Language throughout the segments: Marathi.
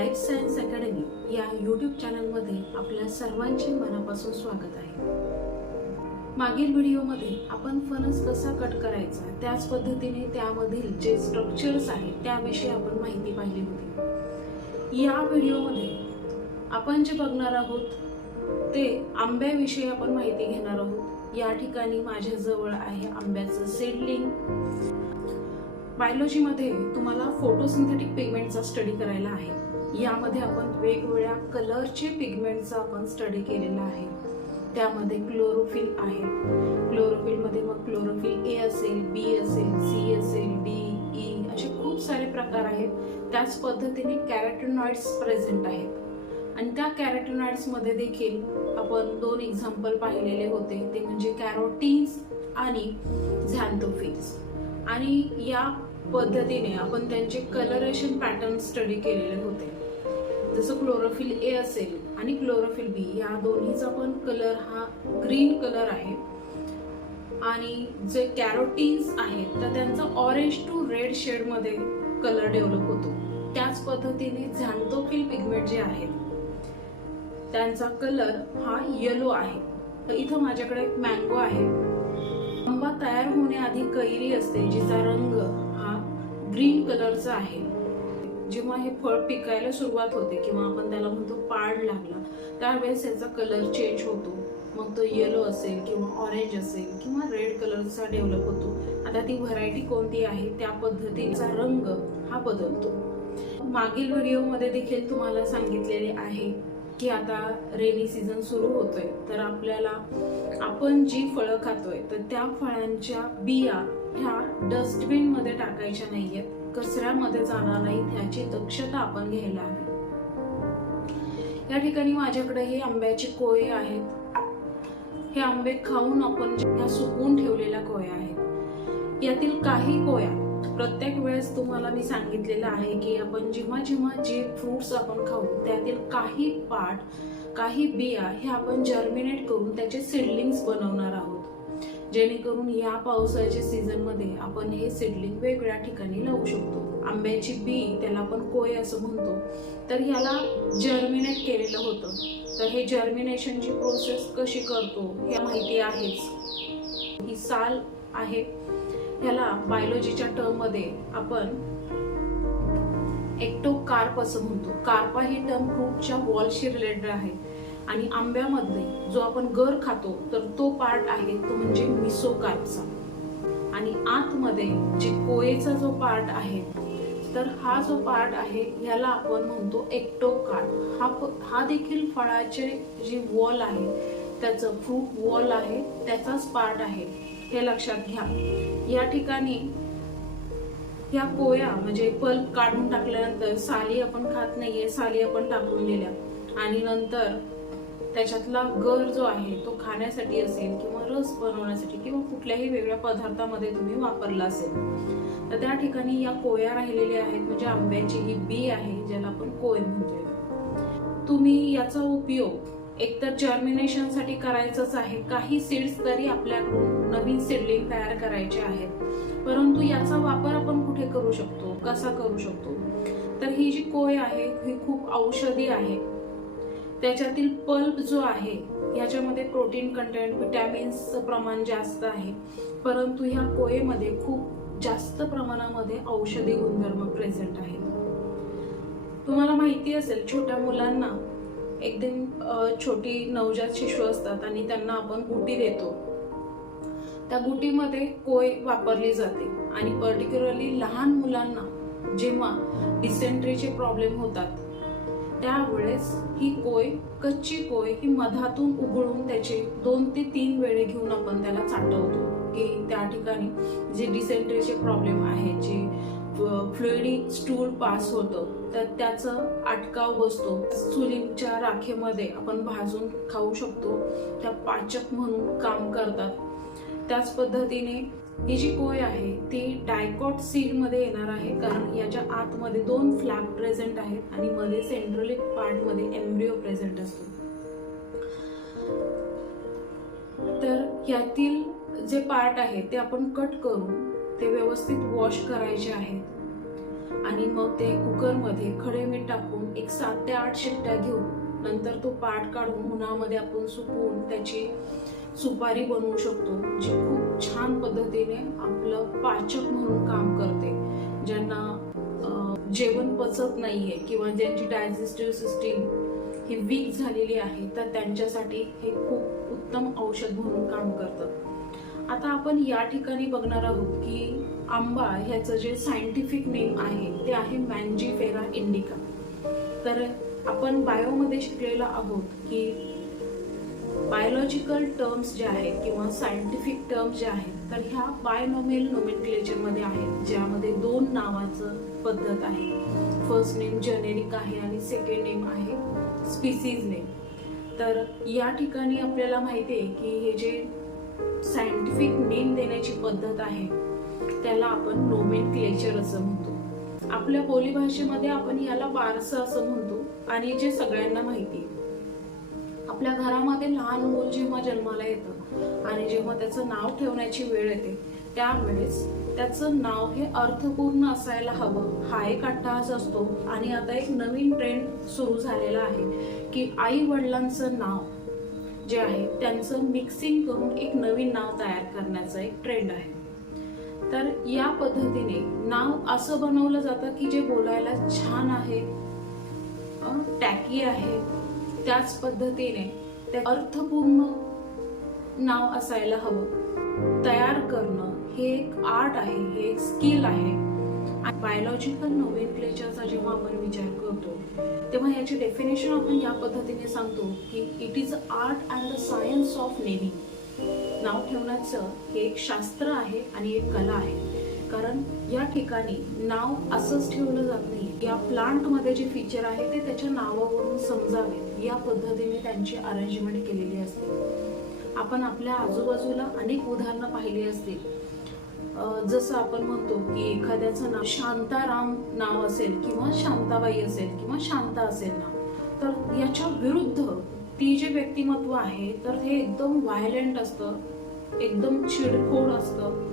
लाईफ सायन्स अकॅडमी या यूट्यूब चॅनलमध्ये आपल्या सर्वांचे मनापासून स्वागत आहे। मागील व्हिडिओमध्ये आपण फणस कसा कट करायचा त्याच पद्धतीने त्यामधील जे स्ट्रक्चर्स आहेत त्याविषयी आपण माहिती पाहिली होती। या व्हिडिओमध्ये आपण जे बघणार आहोत ते आंब्याविषयी आपण माहिती घेणार आहोत। या ठिकाणी माझ्या जवळ आहे आंब्याचं सीडलिंग। बायोलॉजीमध्ये तुम्हाला फोटोसिंथेटिक पिगमेंटचा स्टडी करायला आहे। यामध्ये आपण वेगवेगळ्या कलरचे पिगमेंटचा आपण स्टडी केलेला आहे। त्यामध्ये क्लोरोफिल आहे। क्लोरोफिलमध्ये मग क्लोरोफिल ए असेल, बी असेल, सी असेल, डी, ई असे खूप सारे प्रकार आहेत। त्याच पद्धतीने कॅरोटिनॉइड्स प्रेझेंट आहेत आणि त्या कॅरोटिनॉइड्समध्ये देखील आपण दोन एक्झाम्पल पाहिलेले होते, ते म्हणजे कॅरोटीन्स आणि झॅन्थोफिल्स। आणि या पद्धतीने आपण त्यांचे कलरेशन पॅटर्न स्टडी केलेले होते। जसं क्लोरोफिल ए असेल आणि क्लोरोफिल बी या दोन्हीचा पण कलर हा ग्रीन कलर आहे आणि जे कॅरोटीन्स आहेत तर त्यांचा ऑरेंज टू रेड शेड मध्ये कलर डेव्हलप होतो। त्याच पद्धतीने झॅन्थोफिल पिगमेंट जे आहेत त्यांचा कलर हा येलो आहे। तर इथं माझ्याकडे एक मँगो आहे। आंबा तयार होण्याआधी कैरी असते जिचा रंग हा ग्रीन कलरचा आहे। जेव्हा हे फळ पिकायला सुरुवात होते किंवा आपण त्याला म्हणतो पाड लागला त्यावेळेस याचा कलर चेंज होतो। मग तो येलो असेल किंवा ऑरेंज असेल किंवा रेड कलरचा डेव्हलप होतो। आता ती व्हरायटी कोणती आहे त्या पद्धतीचा रंग हा बदलतो। मागील व्हिडिओमध्ये देखील तुम्हाला सांगितलेले आहे की आता रेनी सीझन सुरू होतोय, तर आपल्याला आपण जी फळं खातोय तर त्या फळांच्या बिया ह्या डस्टबिन मध्ये टाकायच्या नाहीयेत, कचऱ्यामध्ये जाणार नाही, ह्याची दक्षता आपण घ्यायला हवी। या ठिकाणी माझ्याकडे हे आंब्याची कोय आहेत। हे आंबे खाऊन आपण ह्या सुकवून ठेवलेल्या कोया आहेत। यातील काही कोया प्रत्येक वेळेस तुम्हाला मी सांगितलेलं आहे की आपण जेव्हा जेव्हा जे फ्रुट्स आपण खाऊ त्यातील काही पार्ट, काही बिया हे आपण जर्मिनेट करून त्याचे सीडलिंग्स बनवणार आहोत, जेणेकरून या पावसाच्या सीझन मध्ये आपण हे सीडलिंग वेगवेगळ्या ठिकाणी लावू शकतो। आंब्याची बी त्याला आपण कोय असं म्हणतो, तर याला जर्मिनेट केलेलं होतं। तर हे जर्मिनेशनची प्रोसेस कशी करतो हे माहिती आहेच। ही साल आहे, याला बायोलॉजीच्या टर्म मध्ये आपण एक्टोकार्प असं म्हणतो। कार्पा ही टर्म फ्रूटच्या वॉलशी रिलेटेड आहे आणि आंब्यामध्ये जो आपण गर खातो तर तो पार्ट आहे तो म्हणजे मिसोकार्पचा। आणि आतमध्ये जे कोयेचा जो पार्ट आहे तर हा जो पार्ट आहे ह्याला आपण म्हणतो एक्टोकार्प। हा देखील फळाचे जी वॉल आहे त्याचं फ्रूट वॉल आहे त्याचाच पार्ट आहे, हे लक्षात घ्या। या ठिकाणी या कोया म्हणजे पल्प काढून टाकल्यानंतर साली आपण खात नाहीये, साली आपण टाकून दिल्या आणि नंतर त्याच्यातला गर जो आहे तो खाण्यासाठी असेल किंवा रस बनवण्यासाठी किंवा कुठल्याही वेगळ्या पदार्थामध्ये तुम्ही वापरला असेल तर त्या ठिकाणी या कोया राहिलेल्या आहेत, म्हणजे आंब्याची ही बी आहे ज्याला आपण कोय म्हणतोय। तुम्ही याचा उपयोग एकतर जर्मिनेशन साठी करायचंच आहे, काही सीड्स तरी आपल्याकडून नवीन सीडलिंग तयार करायचे आहेत, परंतु याचा वापर आपण कुठे करू शकतो, कसा करू शकतो, तर ही जी कोय आहे ही खूप औषधी आहे। त्याच्यातील पल्प जो आहे याच्यामध्ये प्रोटीन कंटेंट, विटॅमिन्सचं प्रमाण जास्त आहे, परंतु ह्या कोयेमध्ये खूप जास्त प्रमाणामध्ये औषधी गुणधर्म प्रेझेंट आहेत। तुम्हाला माहिती असेल छोट्या मुलांना एकदम छोटी नवजात शिशु असतात आणि त्यांना आपण गुटी देतो, त्या गुटीमध्ये कोय वापरली जाते आणि पर्टिक्युलरली लहान मुलांना जेव्हा डिसेंट्रीचे प्रॉब्लेम होतात त्यावेळेस ही कोय, कच्ची कोय ही मधातून उघळून त्याचे 2 ते 3 वेळे घेऊन आपण त्याला चाटवतो की त्या ठिकाणी जे डिसेंट्रीचे प्रॉब्लेम आहे, जे फ्लुइडी स्टूल पास होतं तर त्याचं अटकाव बसतो। चुलीच्या राखेमध्ये आपण भाजून खाऊ शकतो, त्या पाचक म्हणून काम करतात। त्याच पद्धतीने ही जी कोय आहे ती डायकॉट सीड मध्ये येणार आहे, कारण याच्या आतमध्ये 2 फ्लॅप प्रेझेंट आहेत आणि मध्ये सेंट्रलिक पार्ट मध्ये एम्ब्रियो प्रेझेंट असतो। तर यातील जे पार्ट आहे ते आपण कट करून ते व्यवस्थित वॉश करायचे आहेत आणि मग ते कुकरमध्ये खडे मीठ टाकून आपण एक 7 ते 8 शिट्ट्या घेऊन नंतर तो पाट काढून उन्हामध्ये आपण सुकवून त्याची सुपारी बनवू शकतो, जी खूप छान पद्धतीने आपलं पाचक म्हणून काम करते. ज्यांना जेवण पचत नाहीये किंवा ज्यांची डायजेस्टिव्ह सिस्टीम ही वीक झालेली आहे, तर त्यांच्यासाठी हे खूप उत्तम औषध म्हणून काम करतं. आता आपण या ठिकाणी बघणार आहोत की आंबा ह्याचं जे सायंटिफिक नेम आहे ते आहे मँजीफेरा इंडिका. तर आपण बायोमध्ये शिकलेलो आहोत की बायोलॉजिकल टर्म्स जे आहेत किंवा सायंटिफिक टर्म्स जे आहेत, तर ह्या बायनॉमियल नोमेनक्लेचरमध्ये आहेत, ज्यामध्ये 2 नावाचं पद्धत आहे. फर्स्ट नेम जेनेरिक आहे आणि सेकंड नेम आहे स्पीसीज नेम. तर या ठिकाणी आपल्याला माहिती आहे की हे जे सायंटिफिक नेम देण्याची पद्धत आहे त्याला आपण नोमेनक्लेचर असं म्हणतो. आपल्या बोलीभाषेमध्ये आपण याला वारसा असं म्हणतो. आणि जे सगळ्यांना माहिती आहे, आपल्या घरामध्ये लहान मूल जेव्हा जन्माला येतं आणि जेव्हा त्याचं नाव ठेवण्याची वेळ येते, त्यावेळेस त्याचं नाव हे अर्थपूर्ण असायला हवं, हा एक अट्टहास असतो. आणि आता एक नवीन ट्रेंड सुरू झालेला आहे की आई वडिलांचं नाव जे आहे त्यांचं मिक्सिंग करून एक नवीन नाव तयार करण्याचा एक ट्रेंड आहे. तर या पद्धतीने नाव असं बनवलं जातं की जे बोलायला छान आहे, टॅकी आहे, त्याच पद्धतीने ते अर्थपूर्ण नाव असायला हवं. तयार करणं हे एक आर्ट आहे, हे एक स्किल आहे. बायोलॉजिकल नोमेनक्लेचरचा जेव्हा आपण विचार करतो तेव्हा याची डेफिनेशन आपण या पद्धतीने सांगतो की it is art and the science of naming. नाव ठेवण्याचं हे एक शास्त्र आहे आणि एक कला आहे. कारण या ठिकाणी नाव असंच ठेवलं जात नाही. या प्लांटमध्ये जे फीचर आहे ते त्याच्या नावावरून समजावे या पद्धतीने त्यांची अरेंजमेंट केलेली असते. आपण आपल्या आजूबाजूला अनेक उदाहरणं पाहिली असतील. जसं आपण म्हणतो की एखाद्याचं नाव शांताराम नाव असेल किंवा शांताबाई असेल किंवा शांता असेल नाव, तर याच्या विरुद्ध ती जे व्यक्तिमत्व आहे तर हे एकदम व्हायलेंट असतं, एकदम चिडखोड असतं.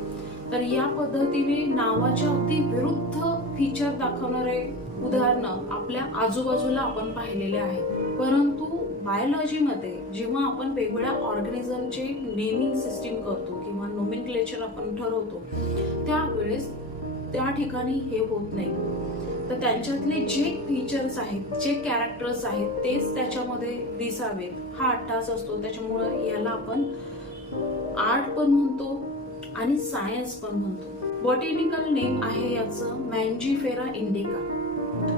तर या पद्धतीने नावाच्या अगदी विरुद्ध फीचर दाखवणारे उदाहरणं आपल्या आजूबाजूला आपण पाहिलेले आहेत. परंतु बायोलॉजीमध्ये जेव्हा आपण वेगवेगळ्या ऑर्गॅनिझमचे नेमिंग सिस्टीम करतो किंवा नोमेनक्लेचर आपण ठरवतो, त्यावेळेस त्या ठिकाणी हे होत नाही. तर त्यांच्यातले जे फीचर्स आहेत, जे कॅरेक्टर्स आहेत, तेच त्याच्यामध्ये दिसावेत हा अट्टहास असतो. त्याच्यामुळे याला आपण आर्ट पण म्हणतो आणि सायन्स पण म्हणतो. बॉटॅनिकल नेम आहे याचं मँजीफेरा इंडिका.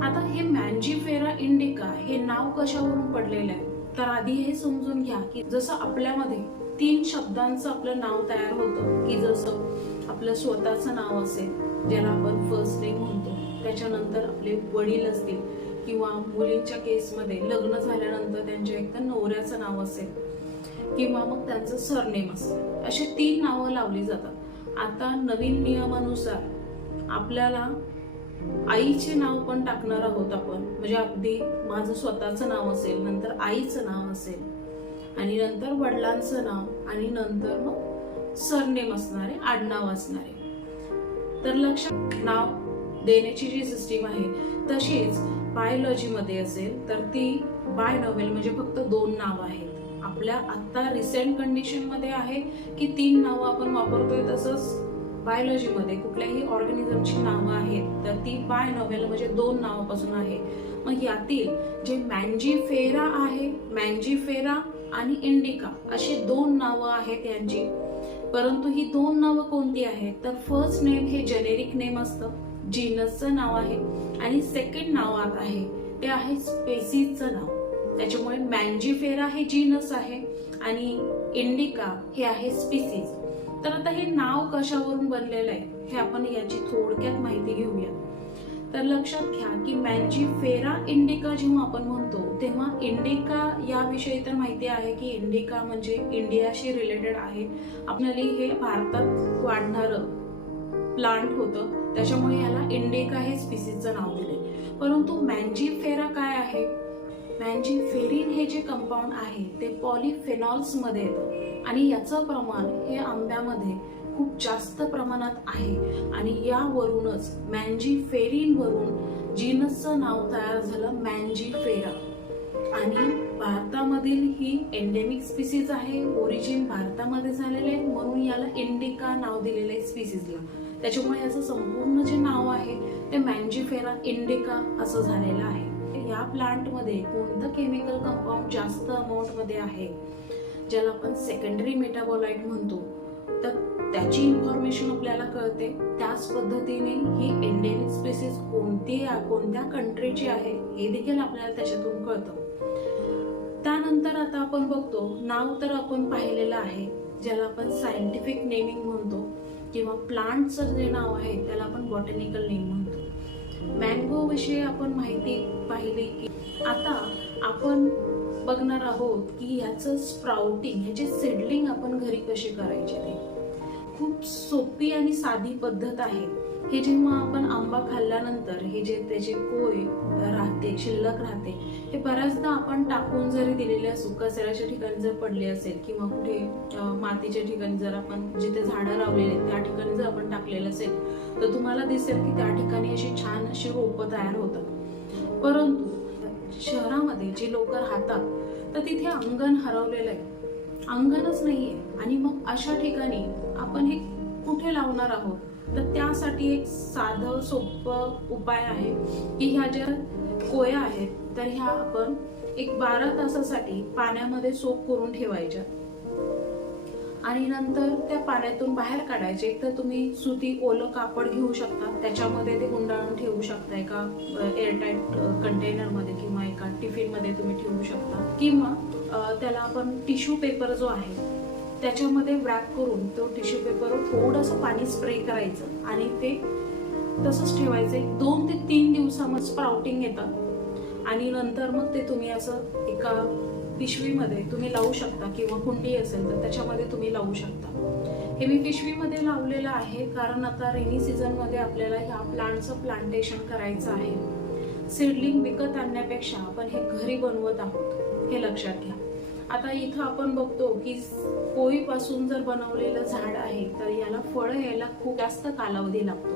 आता हे मँजीफेरा इंडिका हे नाव कशावरून पडलेलं आहे, तर आधी हे समजून घ्या की जसं आपल्यामध्ये 3 शब्दांचं आपलं नाव तयार होतं, की जसं आपलं स्वतःचं नाव असेल ज्याला आपण फर्स्ट नेम म्हणतो, त्याच्यानंतर आपले वडील असतील किंवा मुलींच्या केसमध्ये लग्न झाल्यानंतर त्यांच्या एकतर नवऱ्याचं नाव असेल किंवा मग त्यांचं सरनेम असेल, असे 3 नावं लावली जातात. आता नवीन नियमानुसार आपल्याला आईचे नाव पण टाकणार आहोत आपण. म्हणजे अगदी माझं स्वतःचं नाव असेल, नंतर आईचं नाव असेल आणि नंतर वडिलांचं नाव आणि नंतर मग सरनेम असणारे, आडनाव असणारे. तर लक्षात, नाव देण्याची जी सिस्टीम आहे तशीच बायोलॉजीमध्ये असेल तर ती बायनॉमियल म्हणजे फक्त 2 नाव आहेत. आपल्या आता रिसेंट कंडिशन मध्ये आहे की 3 नावं आपण वापरतोय. तसंच बायोलॉजीमध्ये कुठल्याही ऑर्गॅनिझमची नावं आहेत तर ती बायनॉमियल म्हणजे 2 नावापासून आहे. मग यातील जे मँजीफेरा आहे, मँजीफेरा आणि इंडिका अशी 2 नावं आहेत यांची. परंतु ही 2 नावं कोणती आहेत, तर फर्स्ट नेम हे जेनेरिक नेम असतं, जीनसचं नाव आहे, आणि सेकंड नाव आहे ते आहे स्पेसीजचं नाव. त्याच्यामुळे मँजीफेरा हे जीनस आहे आणि इंडिका हे आहे स्पीसीज. तर आता हे नाव कशावरून बनलेलं आहे हे आपण याची थोडक्यात माहिती घेऊया. तर लक्षात घ्या की मँजीफेरा इंडिका जेव्हा आपण म्हणतो तेव्हा इंडिका याविषयी तर माहिती आहे की इंडिका म्हणजे इंडियाशी रिलेटेड आहे. आपल्याला हे भारतात वाढणारं प्लांट होतं, त्याच्यामुळे याला इंडिका हे स्पीसीजचं नाव दिले. परंतु मँजीफेरा काय आहे, मँजीफेरिन हे जे कंपाऊंड आहे ते पॉलिफेनॉल्स मध्ये येतं आणि याचं प्रमाण हे आंब्यामध्ये खूप जास्त प्रमाणात आहे आणि यावरूनच मँजीफेरिन वरून जीनसचं नाव तयार झालं मँजीफेरा. आणि भारतामधील ही एंडेमिक स्पीसीज आहे, ओरिजिन भारतामध्ये झालेले आहे, म्हणून याला इंडिका नाव दिलेलं आहे स्पीसीजला. त्याच्यामुळे याचं संपूर्ण जे नाव आहे ते मँजीफेरा इंडिका असं झालेलं आहे. या प्लांटमध्ये कोणतं केमिकल कंपाऊंड जास्त अमाऊंट मध्ये आहे, ज्याला आपण सेकंडरी मेटाबोलाइट म्हणतो, तर त्याची इन्फॉर्मेशन आपल्याला कळते. त्याच पद्धतीने ही एंडेमिक स्पीसीज कोणत्या कंट्रीची आहे हे देखील आपल्याला त्याच्यातून कळतं. त्यानंतर आता आपण बघतो, नाव तर आपण पाहिलेलं आहे, ज्याला आपण सायंटिफिक नेमिंग म्हणतो, किंवा प्लांटचं जे नाव आहे त्याला आपण बॉटॅनिकल नेम म्हणतो. मँगो विषयी आपण माहिती पाहिली की आता आपण बघणार आहोत की याचं स्प्राउटिंग, ह्याचे सीडलिंग आपण घरी कसे करायचे. ते खूप सोपी आणि साधी पद्धत आहे. हे जेव्हा आपण आंबा खाल्ल्यानंतर हे जे त्याचे कोय राहते, शिल्लक राहते, हे बऱ्याचदा आपण टाकून जरी दिलेले असू, कचऱ्याच्या ठिकाणी जर पडले असेल किंवा कुठे मातीच्या ठिकाणी जर आपण जिथे झाडं लावलेले त्या ठिकाणी जर आपण टाकलेलं असेल, तर तुम्हाला दिसेल की त्या ठिकाणी अशी छान अशी रोपं तयार होतात. परंतु शहरामध्ये जे लोक राहतात तर तिथे अंगण हरवलेलं आहे, अंगणच नाहीये. आणि मग अशा ठिकाणी आपण हे कुठे लावणार आहोत, तर त्यासाठी एक साधं सोपं उपाय आहे की ह्या ज्या कोया आहेत तर ह्या आपण एक 12 तासासाठी पाण्यामध्ये सोक करून ठेवायच्या आणि नंतर त्या पाण्यातून बाहेर काढायचे. एक तर तुम्ही सुती ओलं कापड घेऊ शकता, त्याच्यामध्ये ते गुंडाळून ठेवू शकता एका एअरटाईट कंटेनरमध्ये किंवा एका टिफिनमध्ये तुम्ही ठेवू शकता, किंवा त्याला आपण टिश्यू पेपर जो आहे त्याच्यामध्ये व्रॅप करून तो टिश्यू पेपरवर थोडंसं पाणी स्प्रे करायचं आणि ते तसंच ठेवायचं. 2 ते 3 दिवसामध्ये स्प्राउटिंग येतं आणि नंतर मग ते तुम्ही असं एका पिशवीमध्ये तुम्ही लावू शकता, किंवा कुंडी असेल तर त्याच्यामध्ये तुम्ही लावू शकता. हे मी पिशवीमध्ये लावलेलं आहे कारण आता रेनी सीझन मध्ये आपल्याला ह्या प्लांटचं प्लांटेशन करायचं आहे. सीडलिंग विकत आणण्यापेक्षा आपण हे घरी बनवत आहोत, हे लक्षात घ्या. आता इथं आपण बघतो की कोईपासून जर बनवलेलं झाड आहे तर याला फळं यायला खूप जास्त कालावधी लागतो,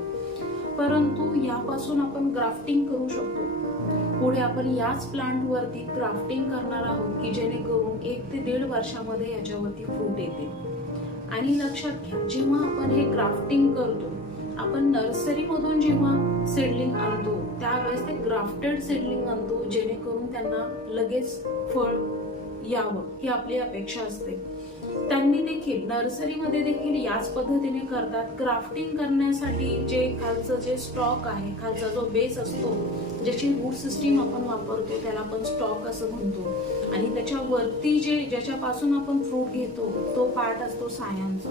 परंतु यापासून आपण ग्राफ्टिंग करू शकतो. पुढे आपण याच प्लांट वरती ग्राफ्टिंग करणार आहोत की जेणेकरून 1 ते 1.5 वर्षामध्ये याच्यावरती फ्रूट येते. आणि लक्षात घ्या, जेव्हा आपण हे ग्राफ्टिंग करतो, आपण नर्सरीमधून जेव्हा सीडलिंग आणतो त्यावेळेस ते ग्राफ्टेड सीडलिंग आणतो, जेणेकरून त्यांना लगेच फळ यावं ही आपली अपेक्षा असते. त्यांनी देखील नर्सरीमध्ये देखील याच पद्धतीने करतात. ग्राफ्टिंग करण्यासाठी जे खालचं जे स्टॉक आहे, खालचा जो बेस असतो, ज्याची रूट सिस्टीम आपण वापरतो त्याला आपण स्टॉक असं म्हणतो, आणि त्याच्यावरती ज्याच्यापासून आपण फ्रूट घेतो तो पार्ट असतो सायांचा.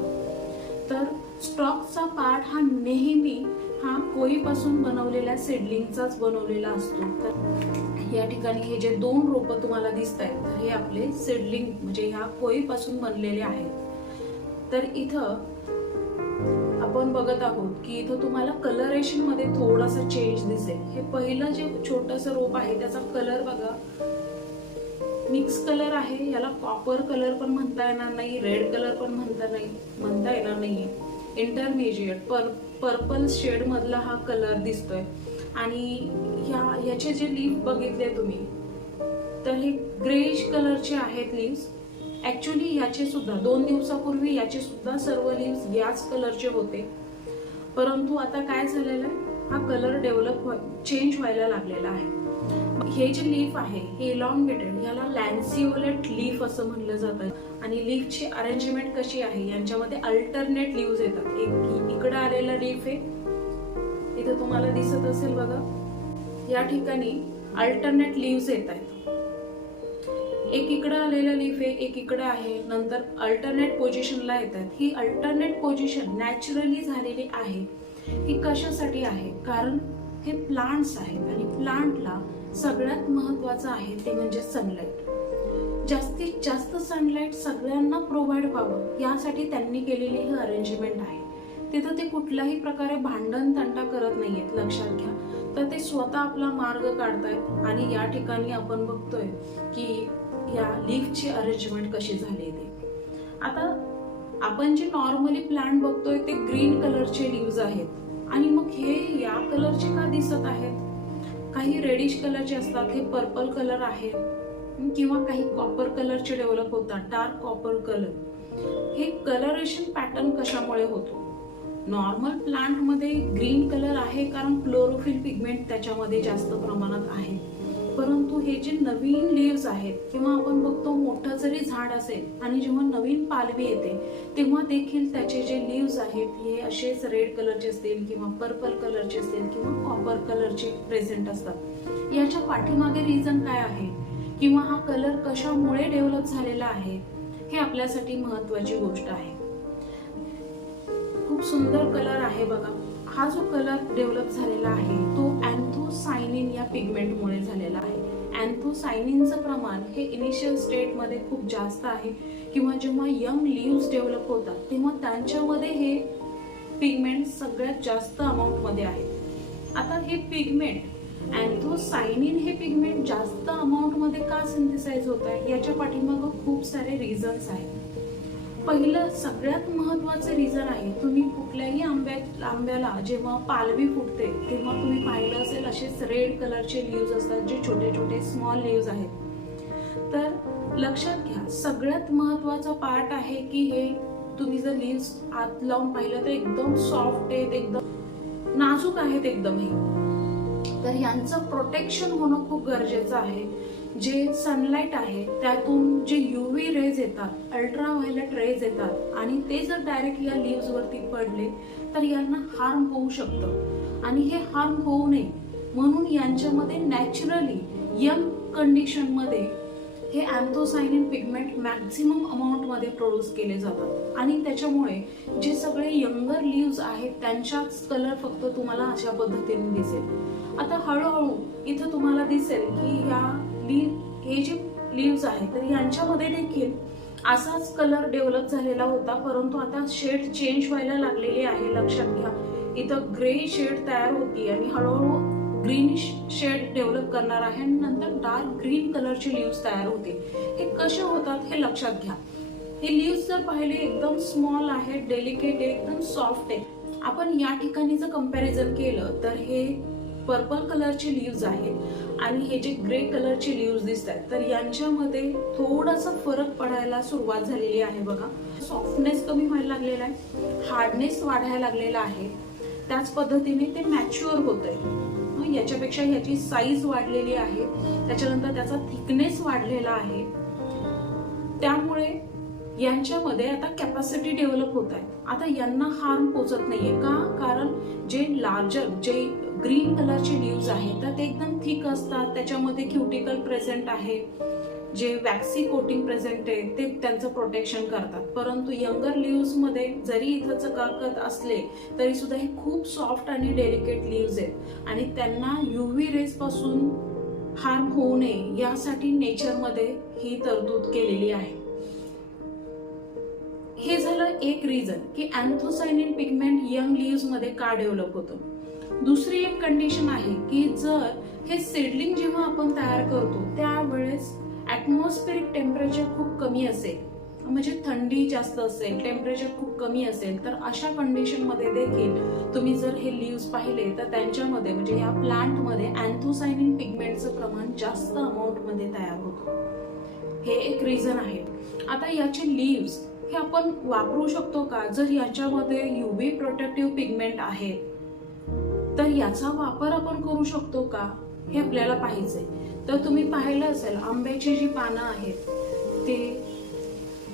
तर स्टॉकचा पार्ट हा नेहमी हा कोईपासून बनवलेल्या सीडलिंगचाच बनवलेला असतो. तर या ठिकाणी हे जे 2 रोपं तुम्हाला दिसत आहेत तर हे आपले सीडलिंग म्हणजे ह्या कोईपासून बनलेले आहेत. तर इथं आपण बघत आहोत की इथं तुम्हाला कलरेशन मध्ये थोडासा चेंज दिसेल. हे पहिलं जे छोटंसं रोप आहे त्याचा कलर बघा, मिक्स कलर आहे. याला कॉपर कलर पण म्हणता येणार नाही, रेड कलर पण म्हणता येणार नाहीये. इंटरमिजिएट पर्पल शेड मधला हा कलर दिसतोय. आणि याचे जे लीफ बघितले तुम्ही तर हे ग्रेश कलरचे आहेत लीव्स. ऍक्च्युली याचे सुद्धा 2 दिवसापूर्वी याचे सुद्धा सर्व लीव्स याच कलरचे होते, परंतु आता काय झालेलं आहे, हा कलर चेंज व्हायला लागलेला आहे. हे जे लीफ आहे हे इलॉंगेटेड, याला लॅन्सिओलेट लीफ असं म्हणलं जातं. आणि लीफची अरेंजमेंट कशी आहे, यांच्यामध्ये अल्टरनेट लीव्स येतात. एक इकडे आलेला लीफ आहे, इथे तुम्हाला दिसत असेल बघा, या ठिकाणी अल्टरनेट लीव्स येत आहेत. एक इकडे आलेला लीफ आहे, एक इकडे आहे, नंतर अल्टरनेट पोझिशनला येतात. ही अल्टरनेट पोझिशन नॅचरली झालेली आहे. ही कशासाठी आहे, कारण हे प्लांट्स आहेत आणि प्लांटला सगळ्यात महत्वाचं आहे ते म्हणजे सनलाईट. जास्तीत जास्त सनलाईट सगळ्यांना प्रोव्हाइड व्हावं यासाठी त्यांनी केलेली ही अरेंजमेंट आहे. तिथं ते कुठल्याही प्रकारे भांडण तंटा करत नाहीयेत, लक्षात घ्या. तर ते स्वतः आपला मार्ग काढतायत. आणि या ठिकाणी आपण बघतोय की या लीफची अरेंजमेंट कशी झाली ते. आता आपण जे नॉर्मली प्लांट बघतोय ते ग्रीन कलरचे लीव्ज आहेत आणि मग हे या कलरचे का दिसत आहेत? काही रेडिश कलरचे असतात, हे पर्पल कलर आहे किंवा काही कॉपर कलरचे डेव्हलप होतात, डार्क कॉपर कलर. हे कलरेशन पॅटर्न कशामुळे होतो? नॉर्मल प्लांट मध्ये ग्रीन कलर आहे कारण क्लोरोफिल पिगमेंट त्याच्यामध्ये जास्त प्रमाणात आहे. परंतु हे जे नवीन लीव्स आहेत किंवा आपण बघतो मोठं जरी झाड असेल आणि जेव्हा नवीन पालवी येते तेव्हा देखील त्याचे जे लीव्स आहेत हे असेच रेड कलरचे असतील किंवा पर्पल कलरचे असतील किंवा कॉपर कलरचे प्रेझेंट असतात. याच्या पाठीमागे रिझन काय आहे किंवा हा कलर कशामुळे डेव्हलप झालेला आहे हे आपल्यासाठी महत्वाची गोष्ट आहे. खूप सुंदर कलर आहे बघा. हा जो कलर डेव्हलप झालेला आहे तो अँथोसायनिन या पिगमेंटमुळे झालेला आहे. अँथोसायनिनचं प्रमाण हे इनिशियल स्टेट मध्ये खूप जास्त आहे किंवा जेव्हा यंग लीव्स डेव्हलप होतात तेव्हा त्यांच्यामध्ये हे पिगमेंट सगळ्यात जास्त अमाऊंट मध्ये आहे. आता हे पिगमेंट अँथोसायनिन हे पिगमेंट जास्त अमाऊंट मध्ये का सिंथेसाइज होत आहे याच्या पाठीमागे खूप सारे रिझन्स आहेत. पहिलं सगळ्यात महत्वाचं रिझन आहे, तुम्ही कुठल्याही आंब्याला जेव्हा पालवी फुटते तेव्हा तुम्ही पाहिलं असेल असेच रेड कलरचे लीव्स असतात जे छोटे छोटे स्मॉल लीव्स आहेत. तर लक्षात घ्या सगळ्यात महत्वाचा पार्ट आहे की हे तुम्ही जर लीव्स आत लावून पाहिलं तर एकदम सॉफ्ट आहेत, एकदम नाजूक आहेत एकदम. हे तर यांचं प्रोटेक्शन होणं खूप गरजेचं आहे. जे सनलाइट आहे त्यातून जे युव्ही रेज येतात, अल्ट्राव्हायलेट रेज येतात आणि ते जर डायरेक्ट या लीव्स वरती पडले तर यांना हार्म होऊ शकतं आणि हे हार्म होऊ नये म्हणून यांच्यामध्ये नॅचरली यंग कंडिशन मध्ये हे अँथोसायनिन पिगमेंट मॅक्झिमम अमाऊंट मध्ये प्रोड्यूस केले जातात आणि त्याच्यामुळे जे सगळे यंगर लीव्स आहेत त्यांचाच कलर फक्त तुम्हाला अशा पद्धतीने दिसेल. आता हळूहळू इथं तुम्हाला दिसेल की हे जे लीव्स आहेत तर यांच्यामध्ये देखील असाच कलर डेव्हलप झालेला होता परंतु आता शेड चेंज व्हायला लागलेली आहे. लक्षात घ्या इथं ग्रे शेड तयार होती आणि हळूहळू ग्रीनिश शेड डेव्हलप करणार आहे आणि नंतर डार्क ग्रीन कलरचे लीव्स तयार होतील. हे कसे होतात हे लक्षात घ्या. हे लीव्स जर पाहिले एकदम स्मॉल आहे, डेलिकेट आहे, एकदम सॉफ्ट आहे. आपण या ठिकाणी जर कंपॅरिझन केलं तर हे पर्पल कलरचे लीव्स आहेत आणि हे जे ग्रे कलरचे लीव्स दिसत आहेत तर यांच्यामध्ये थोडासा फरक पडायला सुरुवात झालेली आहे बघा. सॉफ्टनेस कमी व्हायला लागलेला आहे, हार्डनेस वाढायला लागलेला आहे, त्याच पद्धतीने ते मॅच्युअर होत आहे. याच्यापेक्षा याची साईज वाढलेली आहे, त्याच्यानंतर त्याचा थिकनेस वाढलेला आहे. त्यामुळे यांच्यामध्ये आता कॅपॅसिटी डेव्हलप होत आहे. आता यांना हार्म पोचत नाहीये का? कारण जे लार्जर जे ग्रीन कलरचे लीव्स आहेत तर ते एकदम थिक असतात, त्याच्यामध्ये क्युटिकल प्रेझेंट आहे, जे वॅक्सी कोटिंग प्रेझेंट आहे ते त्यांचं प्रोटेक्शन करतात. परंतु यंगर लीव्स मध्ये जरी इथं चकाकत असले तरी सुद्धा हे खूप सॉफ्ट आणि डेलिकेट लीव्स आहेत आणि त्यांना युव्ही रेज पासून हार्म होऊ नये यासाठी नेचरमध्ये ही तरतूद केलेली आहे. हे झालं एक रिझन की अँथोसायनिन पिगमेंट यंग लीव्स मध्ये का डेव्हलप होतं. दुसरी एक कंडिशन आहे की जर हे सीडलिंग जेव्हा आपण तयार करतो त्यावेळेस ऍटमॉस्फेरिक टेम्परेचर खूप कमी असेल, म्हणजे थंडी जास्त असेल, टेम्परेचर खूप कमी असेल तर अशा कंडिशन मध्ये देखील तुम्ही जर हे लीव्स पाहिले तर त्यांच्यामध्ये म्हणजे या प्लांट मध्ये अँथोसायनिन पिगमेंटचं प्रमाण जास्त अमाऊंट मध्ये तयार होतं. हे एक रिझन आहे. आता याचे लीव्स हे आपण वापरू शकतो का? जर याच्यामध्ये युव्ही प्रोटेक्टिव्ह पिगमेंट आहे तर याचा वापर आपण करू शकतो का हे आपल्याला पाहिजे. तर तुम्ही पाहिलं असेल आंब्याची जी पानं आहेत ते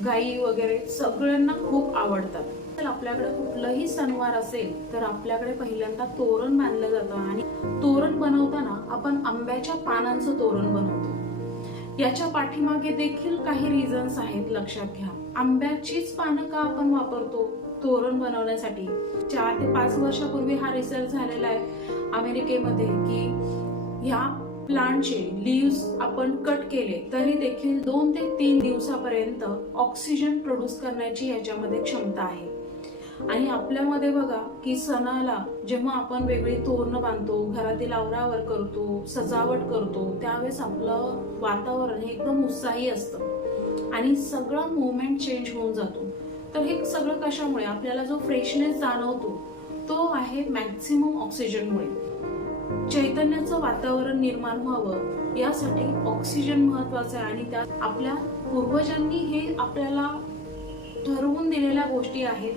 गाई वगैरे सगळ्यांना खूप आवडतात. तर आपल्याकडे कुठलंही सणवार असेल तर आपल्याकडे पहिल्यांदा तोरण बांधलं जातं आणि तोरण बनवताना आपण आंब्याच्या पानांचं तोरण बनवतो. याच्या पाठीमागे देखील काही रिझन्स आहेत, लक्षात घ्या. आंब्याचीच पानं का आपण वापरतो तोरण बनवण्यासाठी? 4 ते 5 वर्षापूर्वी हा रिसर्च झालेला आहे अमेरिकेमध्ये की या प्लांटचे लीव्स आपण कट केले तरी देखील 2 ते 3 दिवसापर्यंत ऑक्सिजन प्रोड्यूस करण्याची याच्यामध्ये क्षमता आहे. आणि आपल्यामध्ये बघा की सणाला जेव्हा आपण वेगळी तोरणं बांधतो, घरातील आवरावर करतो, सजावट करतो त्यावेळेस आपलं वातावरण हे एकदम उत्साही असतं आणि सगळा मोमेंट चेंज होऊन जातो. तर हे सगळं कशामुळे, आपल्याला जो फ्रेशनेस जाणवतो तो आहे मॅक्झिमम ऑक्सिजनमुळे. चैतन्याचं वातावरण निर्माण व्हावं यासाठी ऑक्सिजन महत्वाचं आहे, आणि त्यात आपल्या पूर्वजांनी हे आपल्याला ठरवून दिलेल्या गोष्टी आहेत,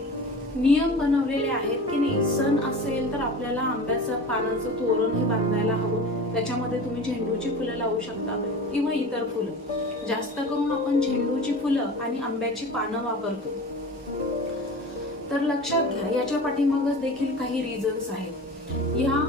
नियम बनवलेले आहेत की नाही. सण असेल तर आपल्याला आंब्याचं पानाचं तोरण हे बांधायला हवं. त्याच्यामध्ये तुम्ही झेंडूची फुलं लावू शकता किंवा इतर फुलं. जास्त करून आपण झेंडूची फुलं आणि आंब्याची पानं वापरतो. तर लक्षात घ्या, याच्या पाठीमागच देखील काही रिझन्स आहेत. या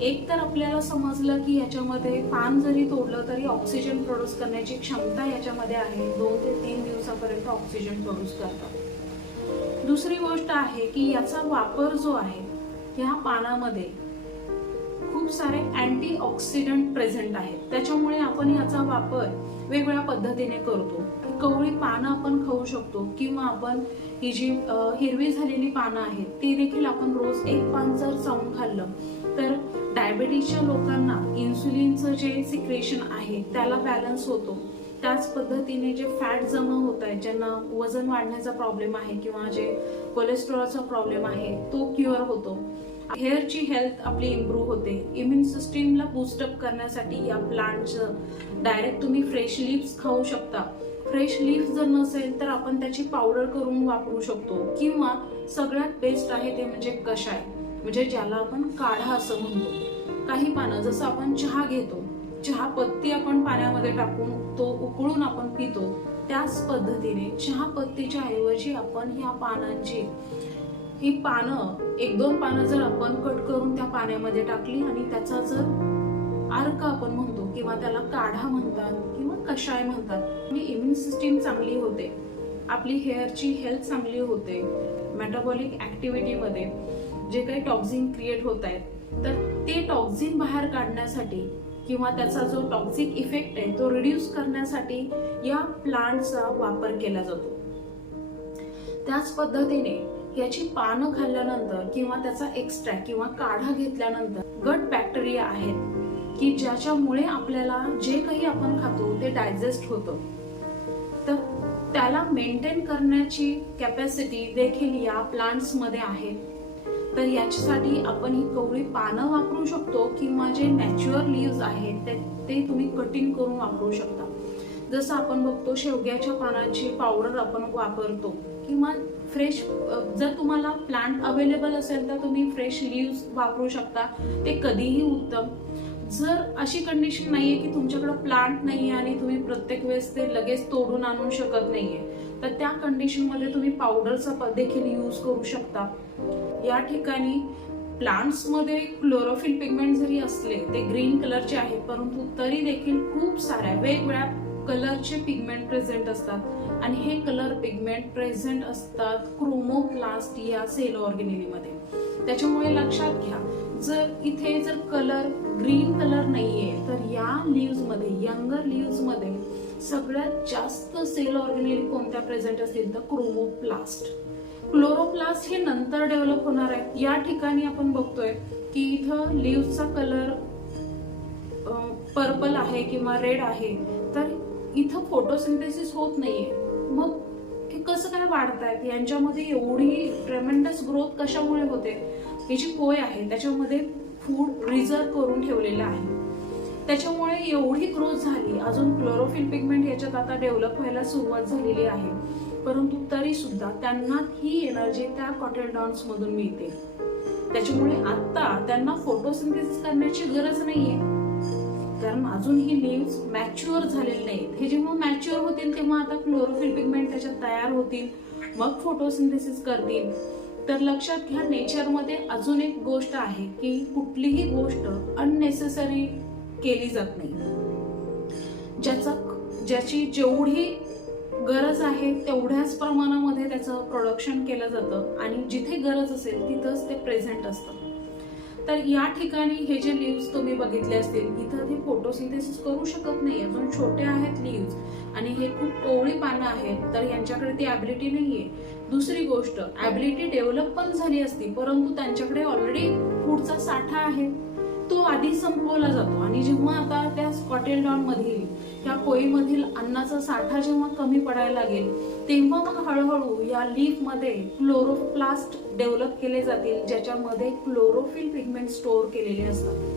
एक तर आपल्याला समजलं की याच्यामध्ये पान जरी तोडलं तरी ऑक्सिजन प्रोड्यूस करण्याची क्षमता याच्यामध्ये आहे. 2 ते 3 दिवसापर्यंत ऑक्सिजन प्रोड्यूस करतात. दुसरी गोष्ट आहे की याचा वापर जो आहे, ह्या पानामध्ये खूप सारे अँटी ऑक्सिडंट प्रेझेंट आहेत. त्याच्यामुळे आपण याचा वापर वेगवेगळ्या पद्धतीने करतो. कवळी पानं आपण खाऊ शकतो, किंवा आपण ही जी हिरवी झालेली पानं आहेत ती देखील आपण रोज एक पान जर चावून खाल्लं तर डायबिटीसच्या लोकांना इन्सुलिनचं जे सिक्रेशन आहे त्याला बॅलन्स होतो. त्याच पद्धतीने जे फॅट जमा होत आहेत, ज्यांना वजन वाढण्याचा प्रॉब्लेम आहे किंवा जे कोलेस्ट्रॉलचा प्रॉब्लेम आहे तो क्युअर होतो. हेअरची हेल्थ आपली इम्प्रूव्ह होते. इम्युन सिस्टीमला बूस्टअप करण्यासाठी या प्लांटचं डायरेक्ट तुम्ही फ्रेश लीव्स खाऊ शकता. फ्रेश लीफ जर नसेल तर आपण त्याची पावडर करून वापरू शकतो, किंवा सगळ्यात बेस्ट आहे ते म्हणजे कषाय, म्हणजे ज्याला आपण काढा असं म्हणतो. काही पानं, जसं आपण चहा घेतो, चहा पत्ती आपण पाण्यामध्ये टाकून तो उकळून आपण पितो, त्याच पद्धतीने चहा पत्तीच्या ऐवजी आपण ह्या पानांची ही पानं 1-2 पानं जर आपण कट करून त्या पाण्यामध्ये टाकली आणि त्याचा जर अर्क आपण म्हणतो, किंवा त्याला काढा म्हणतात किंवा कषाय म्हणतात, आणि इम्युन सिस्टीम चांगली होते, आपली हेअरची हेल्थ चांगली होते. मेटाबॉलिक ऍक्टिव्हिटीमध्ये जे काही टॉक्झिन क्रिएट होत आहेत तर ते टॉक्झिन बाहेर काढण्यासाठी किंवा त्याचा जो टॉक्सिक इफेक्ट आहे तो रिड्यूस करण्यासाठी या प्लांटचा वापर केला जातो. त्याच पद्धतीने याची पानं खाल्ल्यानंतर किंवा त्याचा एक्स्ट्रॅक्ट किंवा काढा घेतल्यानंतर गट बॅक्टेरिया आहेत की ज्याच्यामुळे आपल्याला जे काही आपण खातो ते डायजेस्ट होतं, तर त्याला मेंटेन करण्याची कॅपॅसिटी देखील या प्लांट्स मध्ये आहे. तर याच्यासाठी आपण ही कवळी पानं वापरू शकतो, किंवा जे मॅच्युअर लीव्स आहेत ते तुम्ही कटिंग करून वापरू शकता. जसं आपण बघतो शेवग्याच्या पानांची पावडर आपण वापरतो, किंवा फ्रेश जर तुम्हाला प्लांट अवेलेबल असेल तर तुम्ही फ्रेश लीव्स वापरू शकता, ते कधीही उत्तम. जर अशी कंडिशन नाहीये की तुमच्याकडे प्लांट नाहीये आणि तुम्ही प्रत्येक वेळेस ते लगेच तोडून आणू शकत नाहीये, तर त्या कंडिशन मध्ये तुम्ही पावडरचा देखील यूज करू शकता. या ठिकाणी प्लांट्स मध्ये क्लोरोफिल पिगमेंट जरी असले ते ग्रीन कलरचे आहेत, परंतु तरी देखील खूप साऱ्या वेगवेगळ्या कलरचे पिगमेंट प्रेझेंट असतात, आणि हे कलर पिगमेंट प्रेझेंट असतात क्रोमोप्लास्ट या सेल ऑर्गेनेलीमध्ये. त्याच्यामुळे लक्षात घ्या, जर इथे जर कलर ग्रीन कलर नाहीये तर या लीव्स मध्ये, यंगर लीव्स मध्ये सगळ्यात जास्त सेल ऑर्गेनेली कोणत्या प्रेझेंट असतील तर क्रोमोप्लास्ट. क्लोरोप्लास्ट हे नंतर डेव्हलप होणार आहे. या ठिकाणी आपण बघतोय की इथं लीव्सचा कलर पर्पल आहे किंवा रेड आहे, तर इथं फोटोसिंथेसिस होत नाहीये. मग हे कसं काय वाढतायत? यांच्यामध्ये एवढी ट्रेमेंडस ग्रोथ कशामुळे होते? ही जी कोय आहे त्याच्यामध्ये फूड रिझर्व करून ठेवलेलं आहे, त्याच्यामुळे एवढी ग्रोथ झाली. अजून क्लोरोफिल पिगमेंट याच्यात आता डेव्हलप व्हायला सुरुवात झालेली आहे, परंतु तरी सुद्धा त्यांना ही एनर्जी त्या कॉटिलडॉन्स मधून मिळते. त्याच्यामुळे आता त्यांना फोटोसिंथेसिस करण्याची गरज नाहीये, कारण अजून ही लीव्स मॅच्युअर झालेले नाहीत. हे जेव्हा मॅच्युअर होतील तेव्हा आता क्लोरोफिल पिगमेंट त्याच्यात तयार होतील, मग फोटोसिंथेसिस करतील. तर लक्षात घ्या, नेचरमध्ये अजून एक गोष्ट आहे की कुठलीही गोष्ट अननेसेसरी केली जात नाही. ज्याची जेवढी गरज आहे तेवढ्याच प्रमाणामध्ये त्याचं प्रोडक्शन केलं जातं, आणि जिथे गरज असेल तिथंच ते प्रेझेंट असतं. तर या ठिकाणी हे जे लीव्स तुम्ही बघितले असतील, इथं ते फोटोसिंथेसिस करू शकत नाही, अजून छोटे आहेत लीव्स, आणि हे खूप कोवळी पानं आहेत, तर यांच्याकडे ती ॲबिलिटी नाहीये. दुसरी गोष्ट, ॲबिलिटी डेव्हलप पण झाली असती, परंतु त्यांच्याकडे ऑलरेडी फूडचा साठा आहे, तो आधी संपवला जातो. आणि जेव्हा आता त्या स्कॉटेलडॉन मधील त्या कोळीमधील अन्नाचा साठा जेव्हा कमी पडायला लागेल तेव्हा मग हळूहळू या लीफ मध्ये क्लोरोप्लास्ट डेव्हलप केले जातील, ज्याच्यामध्ये क्लोरोफिल पिगमेंट स्टोअर केलेले असतात.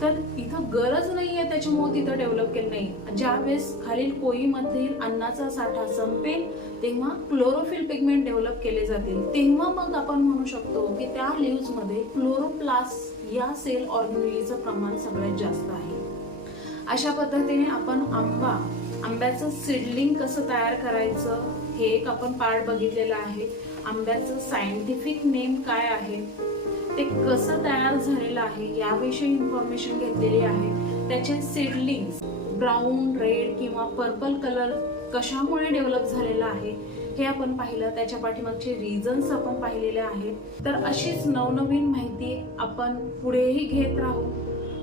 तर इथं गरज नाहीये त्याच्यामुळे तिथं डेव्हलप केलं नाही. ज्यावेळेस खालील कोळीमधील अन्नाचा साठा संपेल तेव्हा क्लोरोफिल पिगमेंट डेव्हलप केले जातील, तेव्हा मग आपण म्हणू शकतो की त्या लीव्स मध्ये क्लोरोप्लास्ट या सेल ऑर्गेनेलीचं प्रमाण सगळ्यात जास्त आहे. अशा पद्धतीने आपण आंब्याचं सीडलिंग कसं तयार करायचं हे एक आपण पार्ट बघितलेला आहे. आंब्याचं सायंटिफिक नेम काय आहे, ते कसं तयार झालेलं आहे याविषयी इन्फॉर्मेशन घेतलेली आहे. त्याचे सीडलिंग्स ब्राऊन, रेड किंवा पर्पल कलर कशामुळे डेव्हलप झालेला आहे हे आपण पाहिलं. त्याच्या पाठीमागचे रिझन्स आपण पाहिलेले आहेत. तर अशीच नवनवीन माहिती आपण पुढेही घेत राहू.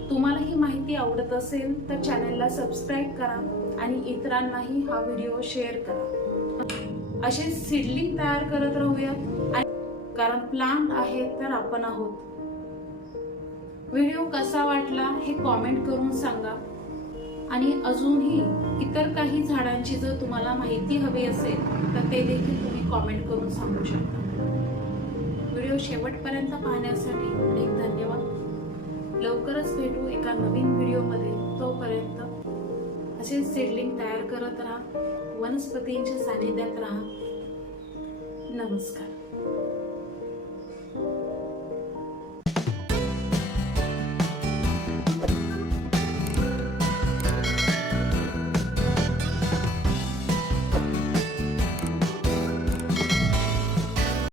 तुम्हाला ही माहिती आवडत असेल तर चॅनलला सबस्क्राईब करा आणि इतरांनाही हा व्हिडिओ शेअर करा. असे सीडलिंग तयार करत राहूयात, कारण प्लांट आहे तर आपण आहोत. व्हिडिओ कसा वाटला हे कॉमेंट करून सांगा. आणि अजूनही इतर काही झाडांची जर तुम्हाला माहिती हवी असेल तर ते देखील तुम्ही कॉमेंट करून सांगू शकता. व्हिडिओ शेवटपर्यंत पाहण्यासाठी अनेक धन्यवाद. लवकरच भेटू एका नवीन व्हिडिओमध्ये. तोपर्यंत असे सीडलिंग तयार करत राहा, वनस्पतींच्या सानिध्यात राहा. नमस्कार.